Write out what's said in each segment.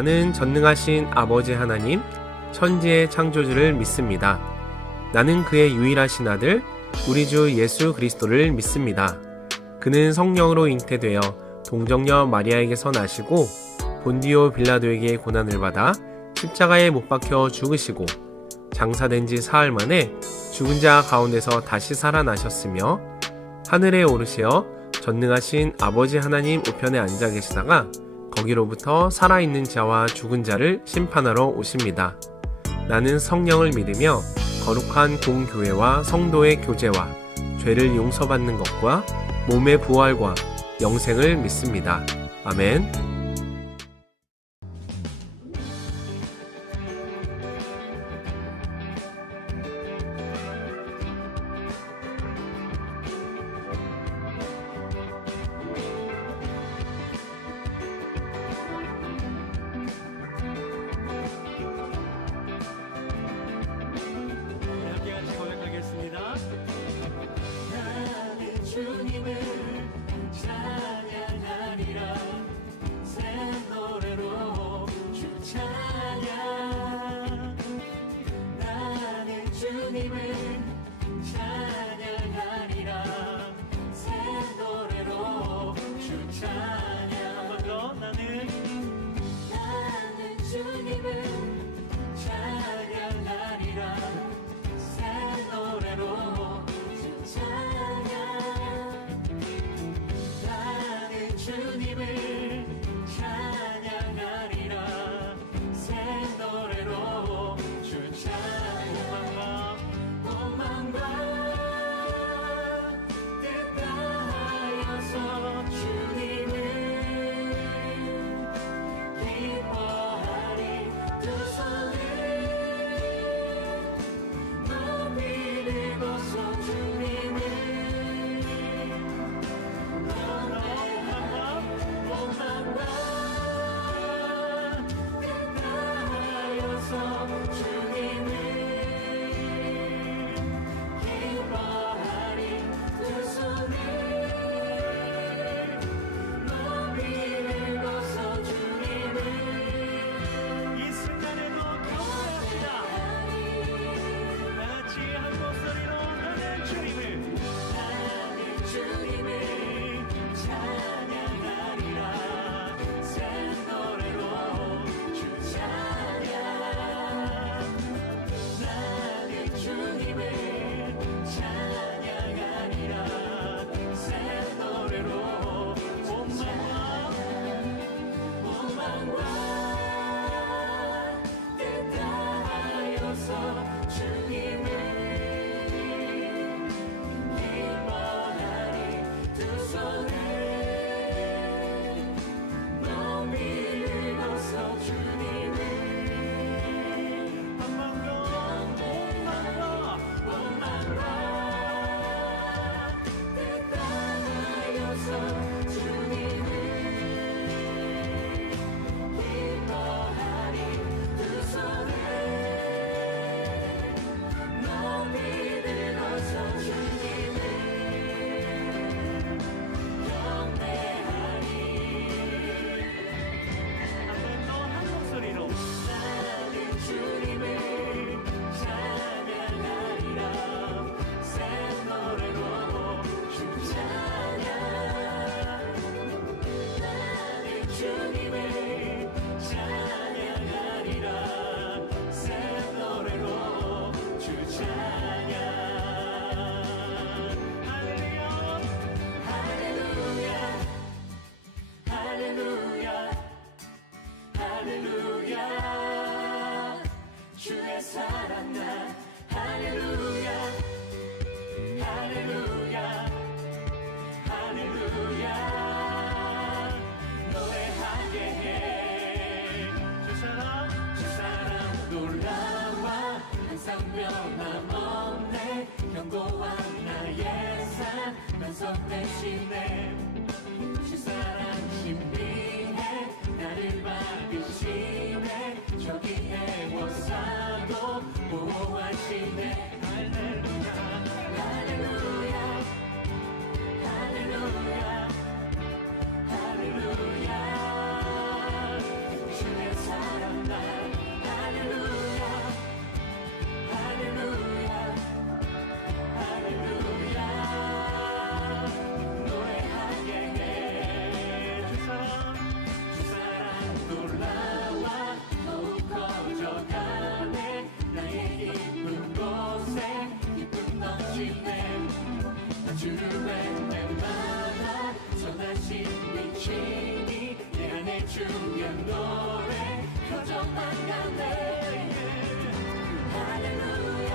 나는 전능하신 아버지 하나님, 천지의 창조주를 믿습니다. 나는 그의 유일하신 아들, 우리 주 예수 그리스도를 믿습니다. 그는 성령으로 잉태되어 동정녀 마리아에게서 나시고 본디오 빌라도에게 고난을 받아 십자가에 못 박혀 죽으시고 장사된 지 사흘 만에 죽은 자 가운데서 다시 살아나셨으며 하늘에 오르시어 전능하신 아버지 하나님 우편에 앉아 계시다가 거기로부터 살아있는 자와 죽은 자를 심판하러 오십니다. 나는 성령을 믿으며 거룩한 공교회와 성도의 교제와 죄를 용서받는 것과 몸의 부활과 영생을 믿습니다. 아멘. 함께 같이 고백하겠습니다. 나는 주님을 찬양하리라. 새 노래로 주 찬양. 나는 주님을 찬양하리라. 새 노래로 주 찬양. 한번 더. 나는 주님을 찬양하리라. 새 노래로 주 찬양. 하시네 주의 날마다 선하신 미치니 내 안에 주의 노래 거저만 가네 할렐루야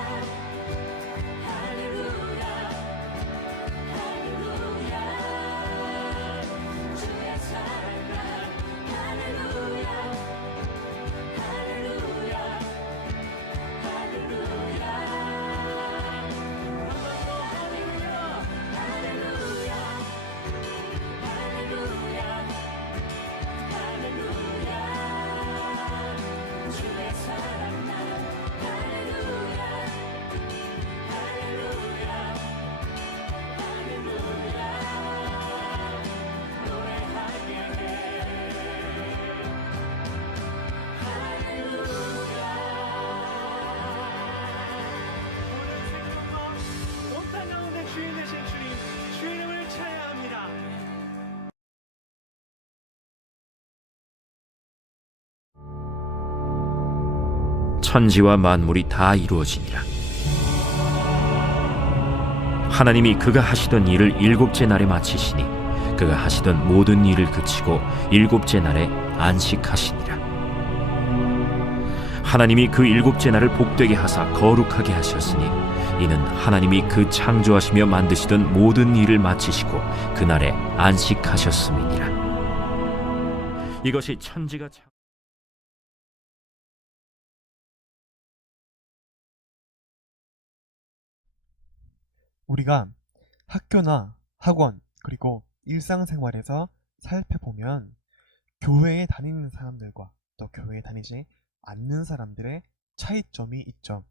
할렐루야 할렐루야 주의 사랑 할렐루야 할렐루야 할렐루야 할렐루야 할렐루야 주의 사랑 나 할렐루야 할렐루야 할렐루야 노래하게 할렐루야 온 땅 가운데 주인 되신 주님 주의 이름을 찬양합니다. 천지와 만물이 다 이루어지니라. 하나님이 그가 하시던 일을 일곱째 날에 마치시니 그가 하시던 모든 일을 그치고 일곱째 날에 안식하시니라. 하나님이 그 일곱째 날을 복되게 하사 거룩하게 하셨으니 이는 하나님이 그 창조하시며 만드시던 모든 일을 마치시고 그날에 안식하셨음이니라. 이것이 천지가 우리가 학교나 학원 그리고 일상생활에서 살펴보면 교회에 다니는 사람들과 또 교회에 다니지 않는 사람들의 차이점이 있죠.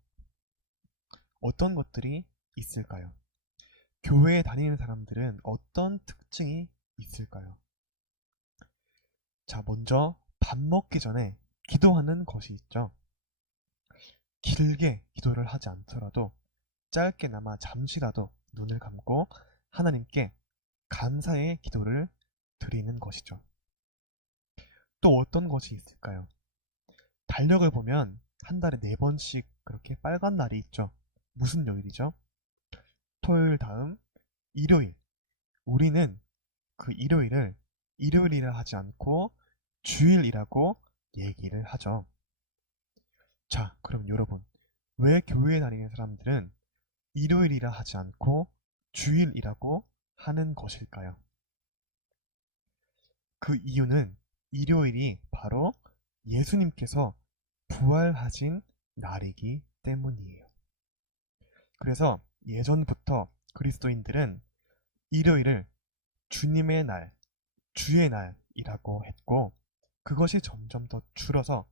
어떤 것들이 있을까요? 교회에 다니는 사람들은 어떤 특징이 있을까요? 자, 먼저 밥 먹기 전에 기도하는 것이 있죠. 길게 기도를 하지 않더라도 짧게나마 잠시라도 눈을 감고 하나님께 감사의 기도를 드리는 것이죠. 또 어떤 것이 있을까요? 달력을 보면 한 달에 4번씩 그렇게 빨간 날이 있죠. 무슨 요일이죠? 토요일 다음 일요일. 우리는 그 일요일을 일요일이라 하지 않고 주일이라고 얘기를 하죠. 자, 그럼 여러분, 왜 교회에 다니는 사람들은 일요일이라 하지 않고 주일이라고 하는 것일까요? 그 이유는 일요일이 바로 예수님께서 부활하신 날이기 때문이에요. 그래서 예전부터 그리스도인들은 일요일을 주님의 날, 주의 날이라고 했고 그것이 점점 더 줄어서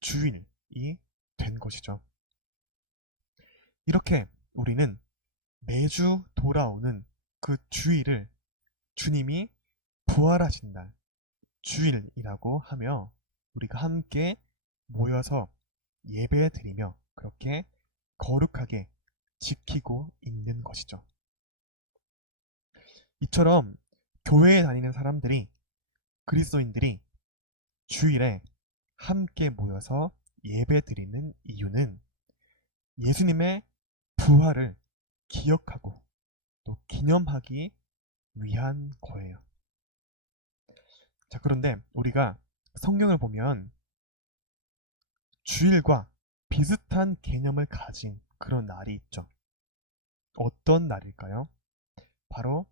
주일이 된 것이죠. 이렇게 우리는 매주 돌아오는 그 주일을 주님이 부활하신 날, 주일이라고 하며 우리가 함께 모여서 예배 드리며 그렇게 거룩하게 지키고 있는 것이죠. 이처럼 교회에 다니는 사람들이, 그리스도인들이 주일에 함께 모여서 예배 드리는 이유는 예수님의 부활을 기억하고 또 기념하기 위한 거예요. 자, 그런데 우리가 성경을 보면 주일과 비슷한 개념을 가진 그런 날이 있죠. 어떤 날일까요? 바로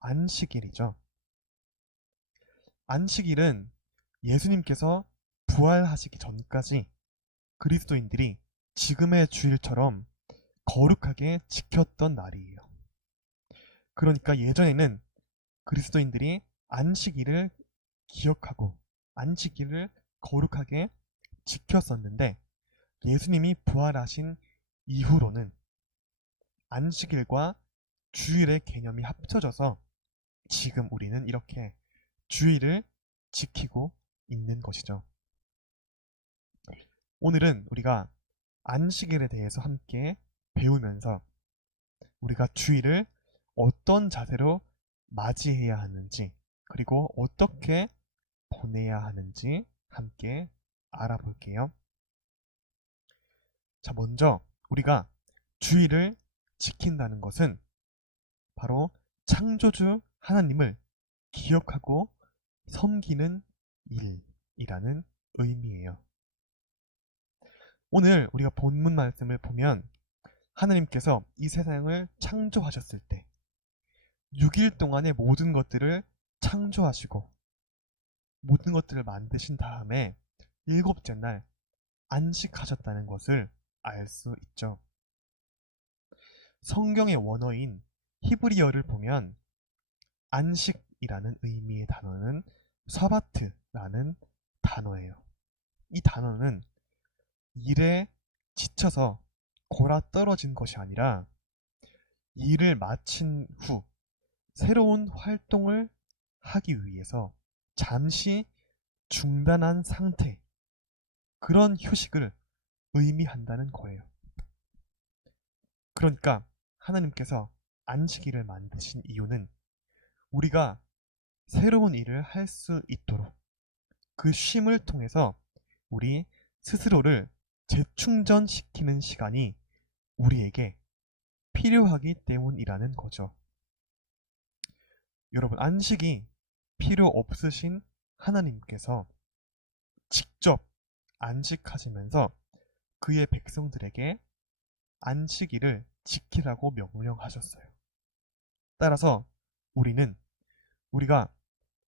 안식일이죠. 안식일은 예수님께서 부활하시기 전까지 그리스도인들이 지금의 주일처럼 거룩하게 지켰던 날이에요. 그러니까 예전에는 그리스도인들이 안식일을 기억하고 안식일을 거룩하게 지켰었는데 예수님이 부활하신 이후로는 안식일과 주일의 개념이 합쳐져서 지금 우리는 이렇게 주일을 지키고 있는 것이죠. 오늘은 우리가 안식일에 대해서 함께 배우면서 우리가 주일을 어떤 자세로 맞이해야 하는지 그리고 어떻게 보내야 하는지 함께 알아볼게요. 자, 먼저 우리가 주일을 지킨다는 것은 바로 창조주 하나님을 기억하고 섬기는 일이라는 의미예요. 오늘 우리가 본문 말씀을 보면 하나님께서 이 세상을 창조하셨을 때 6일 동안의 모든 것들을 창조하시고 모든 것들을 만드신 다음에 일곱째 날 안식하셨다는 것을 알 수 있죠. 성경의 원어인 히브리어를 보면 안식이라는 의미의 단어는 사바트라는 단어예요. 이 단어는 일에 지쳐서 골아 떨어진 것이 아니라 일을 마친 후 새로운 활동을 하기 위해서 잠시 중단한 상태, 그런 휴식을 의미한다는 거예요. 그러니까 하나님께서 안식일을 만드신 이유는 우리가 새로운 일을 할 수 있도록 그 쉼을 통해서 우리 스스로를 재충전시키는 시간이 우리에게 필요하기 때문이라는 거죠. 여러분, 안식이 필요 없으신 하나님께서 직접 안식하시면서 그의 백성들에게 안식일을 지키라고 명령하셨어요. 따라서 우리가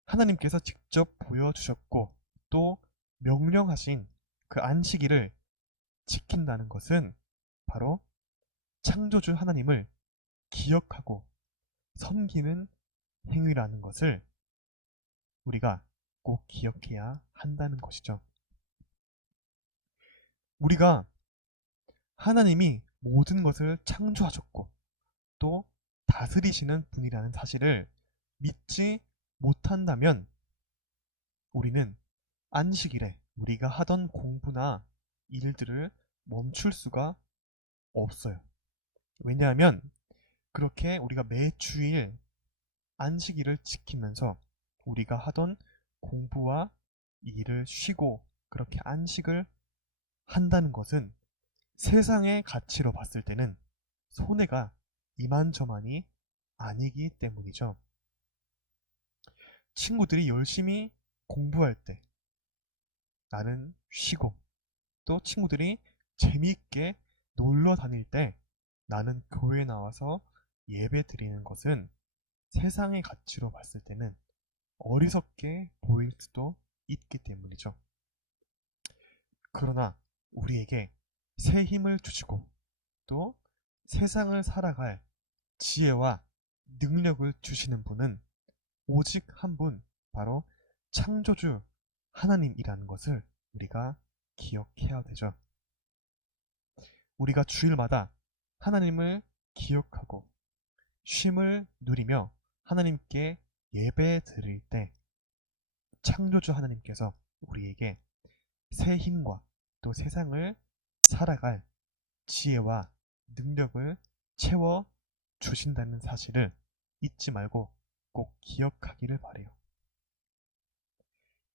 하나님께서 직접 보여주셨고 또 명령하신 그 안식일을 지킨다는 것은 바로 창조주 하나님을 기억하고 섬기는 행위라는 것을 우리가 꼭 기억해야 한다는 것이죠. 우리가 하나님이 모든 것을 창조하셨고 또 다스리시는 분이라는 사실을 믿지 못한다면 우리는 안식일에 우리가 하던 공부나 일들을 멈출 수가 없어요. 왜냐하면 그렇게 우리가 매 주일 안식일을 지키면서 우리가 하던 공부와 일을 쉬고 그렇게 안식을 한다는 것은 세상의 가치로 봤을 때는 손해가 이만저만이 아니기 때문이죠. 친구들이 열심히 공부할 때 나는 쉬고 또 친구들이 재미있게 놀러 다닐 때 나는 교회에 나와서 예배 드리는 것은 세상의 가치로 봤을 때는 어리석게 보일 수도 있기 때문이죠. 그러나 우리에게 새 힘을 주시고 또 세상을 살아갈 지혜와 능력을 주시는 분은 오직 한 분, 바로 창조주 하나님이라는 것을 우리가 기억해야 되죠. 우리가 주일마다 하나님을 기억하고 쉼을 누리며 하나님께 예배 드릴 때 창조주 하나님께서 우리에게 새 힘과 또 세상을 살아갈 지혜와 능력을 채워 주신다는 사실을 잊지 말고 꼭 기억하기를 바래요.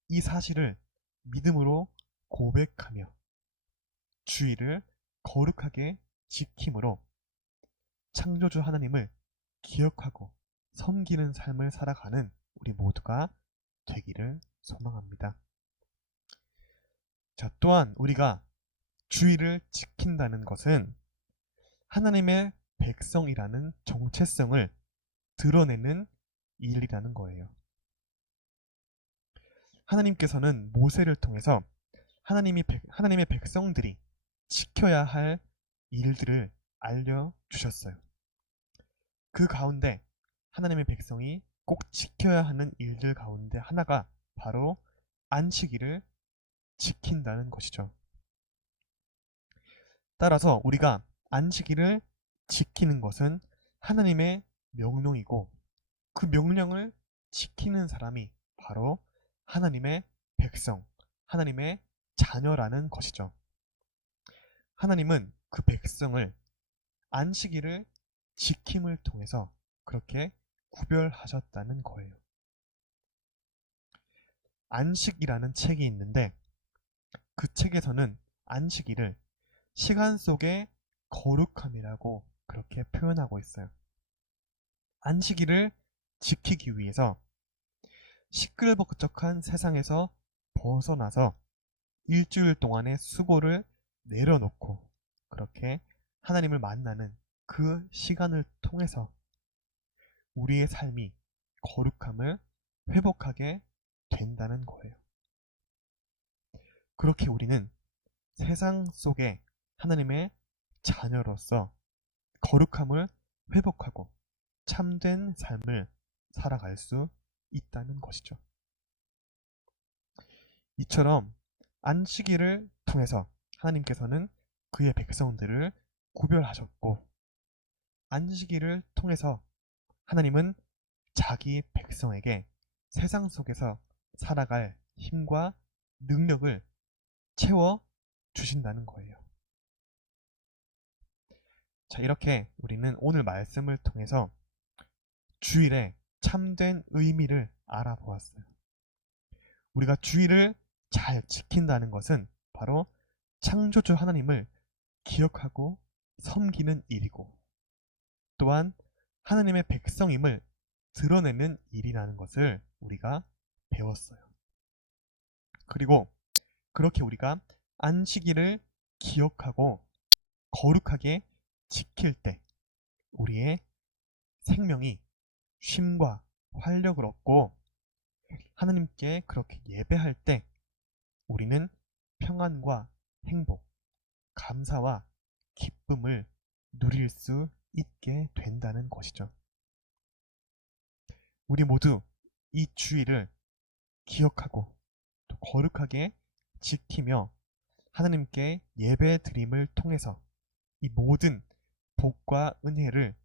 이 사실을 믿음으로 고백하며 주의를 거룩하게 지킴으로 창조주 하나님을 기억하고 섬기는 삶을 살아가는 우리 모두가 되기를 소망합니다. 자, 또한 우리가 주의를 지킨다는 것은 하나님의 백성이라는 정체성을 드러내는 일이라는 거예요. 하나님께서는 모세를 통해서 하나님의 백성들이 지켜야 할 일들을 알려주셨어요. 그 가운데 하나님의 백성이 꼭 지켜야 하는 일들 가운데 하나가 바로 안식일을 지킨다는 것이죠. 따라서 우리가 안식일을 지키는 것은 하나님의 명령이고 그 명령을 지키는 사람이 바로 하나님의 백성, 하나님의 자녀라는 것이죠. 하나님은 그 백성을 안식일을 지킴을 통해서 그렇게 구별하셨다는 거예요. 안식이라는 책이 있는데 그 책에서는 안식일을 시간 속의 거룩함이라고 그렇게 표현하고 있어요. 안식일을 지키기 위해서 시끌벅적한 세상에서 벗어나서 일주일 동안의 수고를 내려놓고 그렇게 하나님을 만나는 그 시간을 통해서 우리의 삶이 거룩함을 회복하게 된다는 거예요. 그렇게 우리는 세상 속에 하나님의 자녀로서 거룩함을 회복하고 참된 삶을 살아갈 수 있다는 것이죠. 이처럼 안식일을 통해서 하나님께서는 그의 백성들을 구별하셨고, 안식일을 통해서 하나님은 자기 백성에게 세상 속에서 살아갈 힘과 능력을 채워 주신다는 거예요. 자, 이렇게 우리는 오늘 말씀을 통해서 주일의 참된 의미를 알아보았어요. 우리가 주일을 잘 지킨다는 것은 바로 창조주 하나님을 기억하고 섬기는 일이고, 또한 하나님의 백성임을 드러내는 일이라는 것을 우리가 배웠어요. 그리고 그렇게 우리가 안식일을 기억하고 거룩하게 지킬 때 우리의 생명이 쉼과 활력을 얻고, 하나님께 그렇게 예배할 때 우리는 평안과 행복, 감사와 기쁨을 누릴 수 있게 된다는 것이죠. 우리 모두 이 주일을 기억하고 또 거룩하게 지키며 하나님께 예배 드림을 통해서 이 모든 복과 은혜를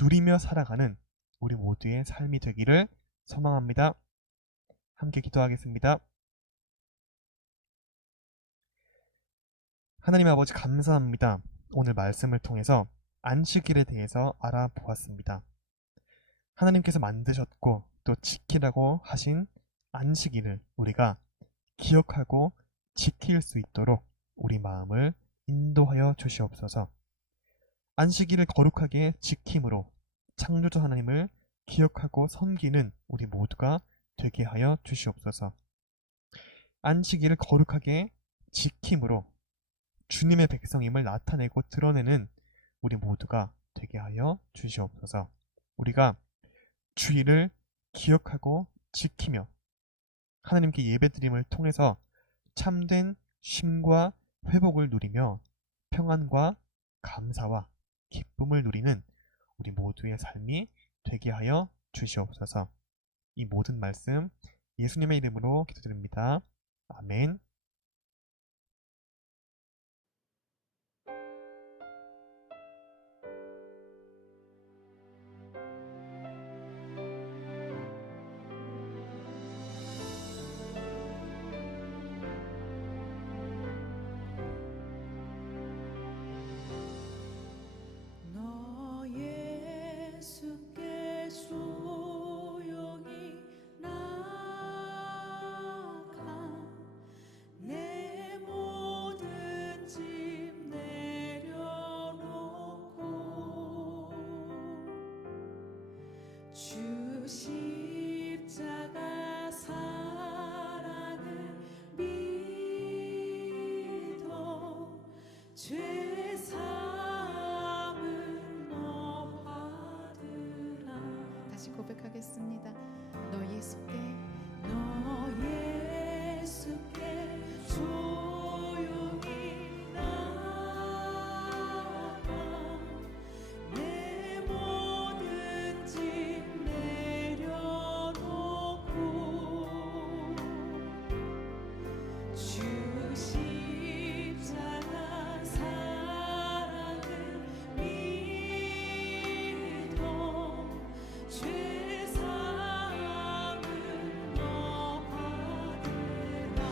누리며 살아가는 우리 모두의 삶이 되기를 소망합니다. 함께 기도하겠습니다. 하나님 아버지, 감사합니다. 오늘 말씀을 통해서 안식일에 대해서 알아보았습니다. 하나님께서 만드셨고 또 지키라고 하신 안식일을 우리가 기억하고 지킬 수 있도록 우리 마음을 인도하여 주시옵소서. 안식일을 거룩하게 지킴으로 창조주 하나님을 기억하고 섬기는 우리 모두가 되게 하여 주시옵소서. 안식일을 거룩하게 지킴으로 주님의 백성임을 나타내고 드러내는 우리 모두가 되게 하여 주시옵소서. 우리가 주일을 기억하고 지키며 하나님께 예배드림을 통해서 참된 쉼과 회복을 누리며 평안과 감사와 기쁨을 누리는 우리 모두의 삶이 되게 하여 주시옵소서. 이 모든 말씀 예수님의 이름으로 기도드립니다. 아멘. 너 예수께 조용히 나가 내 모든 짐 내려놓고 주 십자가 사랑을 믿어 죄 사함을 너 받으라. 다시 고백하겠습니다. 너 예수께 조용히 나가 내 모든 짐 내려놓고 주 십자가 사랑을 믿어 죄 사함을 너 받으라.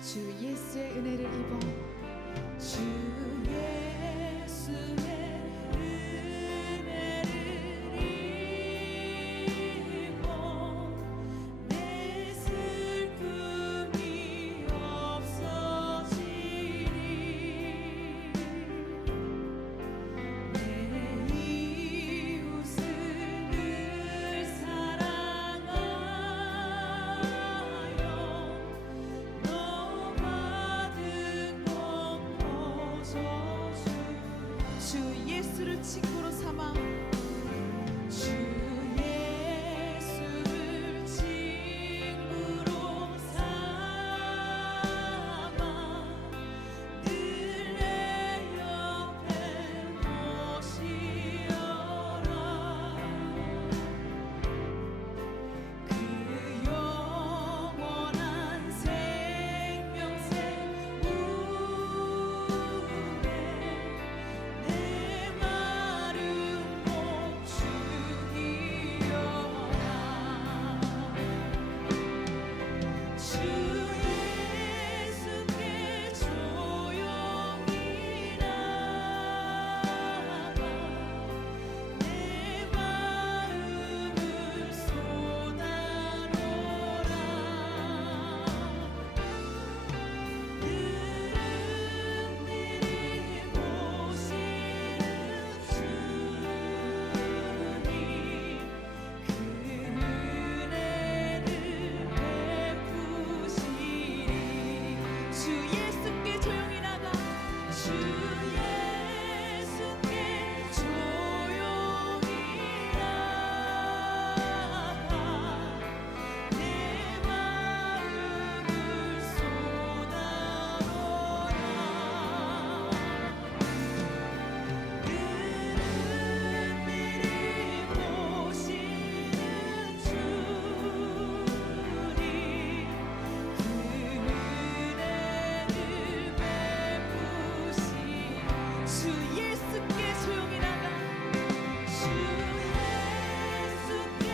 주 예수의 은혜를 입어 주 예수의 은혜를 입어 내 슬픔이 없어지리 내 이웃을 늘 사랑하여 너 받은 것 거저주 주 예수를 친구로 삼아 주 예수를 친구로 삼아 늘 내 옆에 모시어라 그 영원한 생명새 우에 내 마른 목 죽이어라 주 예수께 조용히 나가 내 마음을 쏟아놓으라 늘은밀히 보시는 주님 그 은혜를 베푸시리 주 예수께 조용히 나가 주 예수께 조용히 나가 내 마음을 쏟아놓으라 늘은밀히 보시는 주님 그 은혜를 베푸시 주 예수께 조용히 나가 주 예수께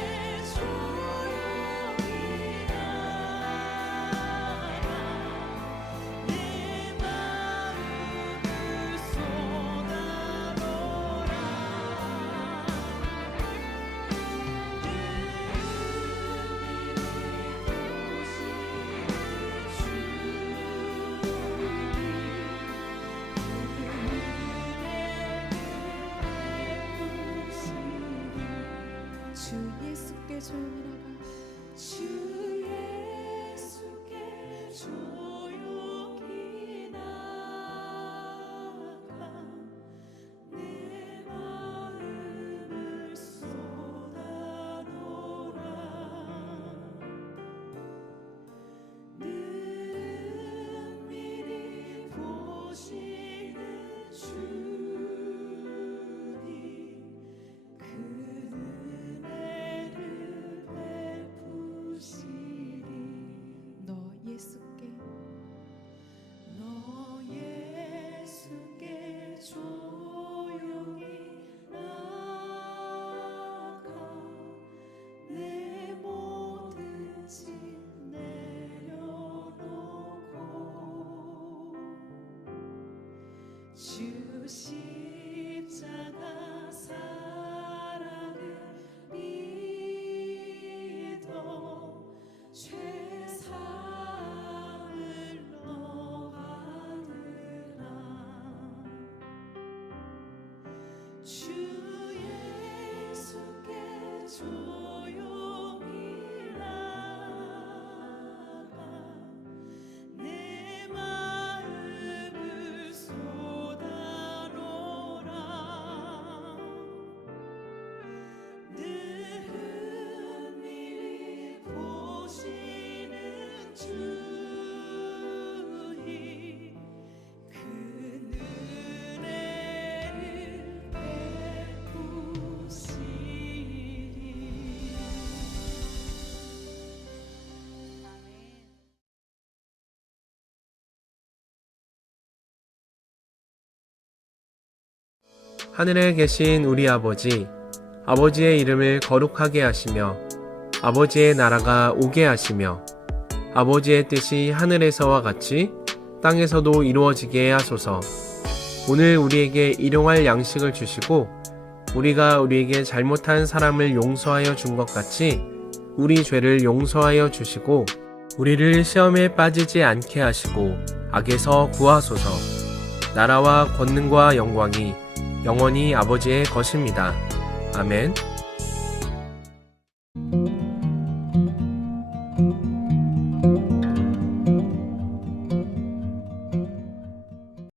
조용히 나가 내 마음을 쏟아놓으라 주 예수께 조용히 나가 주 예수께 조용히 나가 내 마음을 쏟아놓으라 늘은밀히 보시는 주님 그 은혜를 베푸시리 너 예수께 너 예수께 조용히 나가 내 모든 짐 내려놓고 주 십자가 사랑을 믿어 죄사함을 너 받으라 주 예수께 조용히 나가 내 마음을 쏟아놓으라 늘은밀히 보시는 주님 그 은혜를 베푸시리 하늘에 계신 우리 아버지, 아버지의 이름을 거룩하게 하시며 아버지의 나라가 오게 하시며 아버지의 뜻이 하늘에서와 같이 땅에서도 이루어지게 하소서. 오늘 우리에게 일용할 양식을 주시고 우리가 우리에게 잘못한 사람을 용서하여 준 것 같이 우리 죄를 용서하여 주시고 우리를 시험에 빠지지 않게 하시고 악에서 구하소서. 나라와 권능과 영광이 영원히 아버지의 것입니다. 아멘.